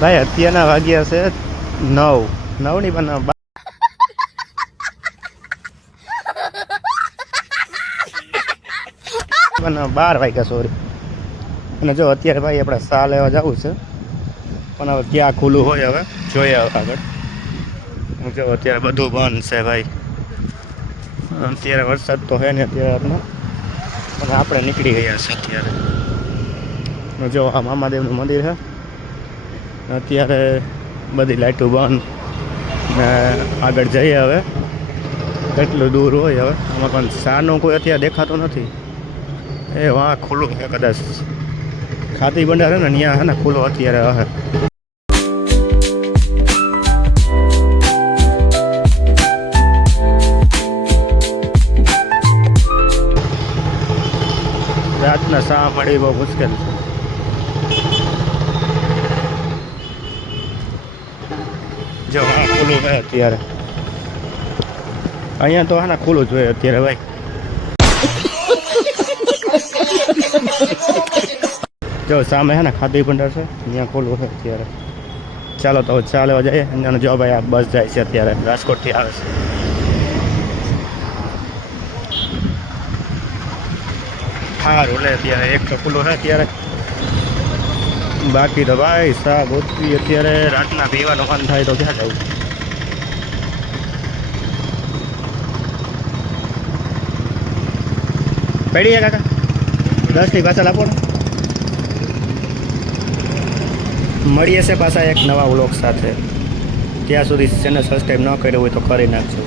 ભાઈ, અત્યારના વાગ્યા છે નવ. નવ. ની પણ બાર વાગ્યા સોરી અને જો અત્યારે ભાઈ આપણે સા લેવા જવું છે, પણ હવે ક્યાં ખુલ્લું હોય હવે, જોઈએ આગળ. જો અત્યારે બધું બંધ છે ભાઈ. અત્યારે વરસાદ તો છે ને અત્યારે આપણે પણ આપણે નીકળી ગયા છે અત્યારે. જો આ મામાદેવનું મંદિર છે. અત્યારે બધી લાઇટો બંધ. ને આગળ જઈએ હવે. કેટલું દૂર હોય હવે. આમાં પણ સાનો કોઈ અત્યારે દેખાતો નથી. એ વાહ, ખુલ્લું છે કદાચ. ખાતી ભંડાર છે ને ત્યાં છે ને, ખુલ્લો અત્યારે હવે રાતના સા મળી બહુ મુશ્કેલ છે. જો, હા, ખુલ્લું છે અત્યારે. અહીંયા તો હા ખુલ્લું જ હોય અત્યારે, ભાઈ. જો, સામે હે ને ખાદી ભંડાર છે, અહીંયા ખુલ્લું છે અત્યારે. ચાલો તો ચા લેવા જઈએ. અને જો ભાઈ આ બસ જાય છે અત્યારે, રાજકોટથી આવે છે. સારું લે, અત્યારે એક તો ખુલ્લું છે અત્યારે. બાકી તો ભાઈ સા ગોતવી અત્યારે રાતના પીવાનું મન થાય તો ક્યાં જવું પડી ગયા કાકા? દસની પાછળ આપો ને. મળીએ છે પાછા એક નવા વ્લોગ સાથે. ત્યાં સુધી ચેનલ સબસ્ક્રાઈબ ન કર્યો હોય તો કરી નાખજો.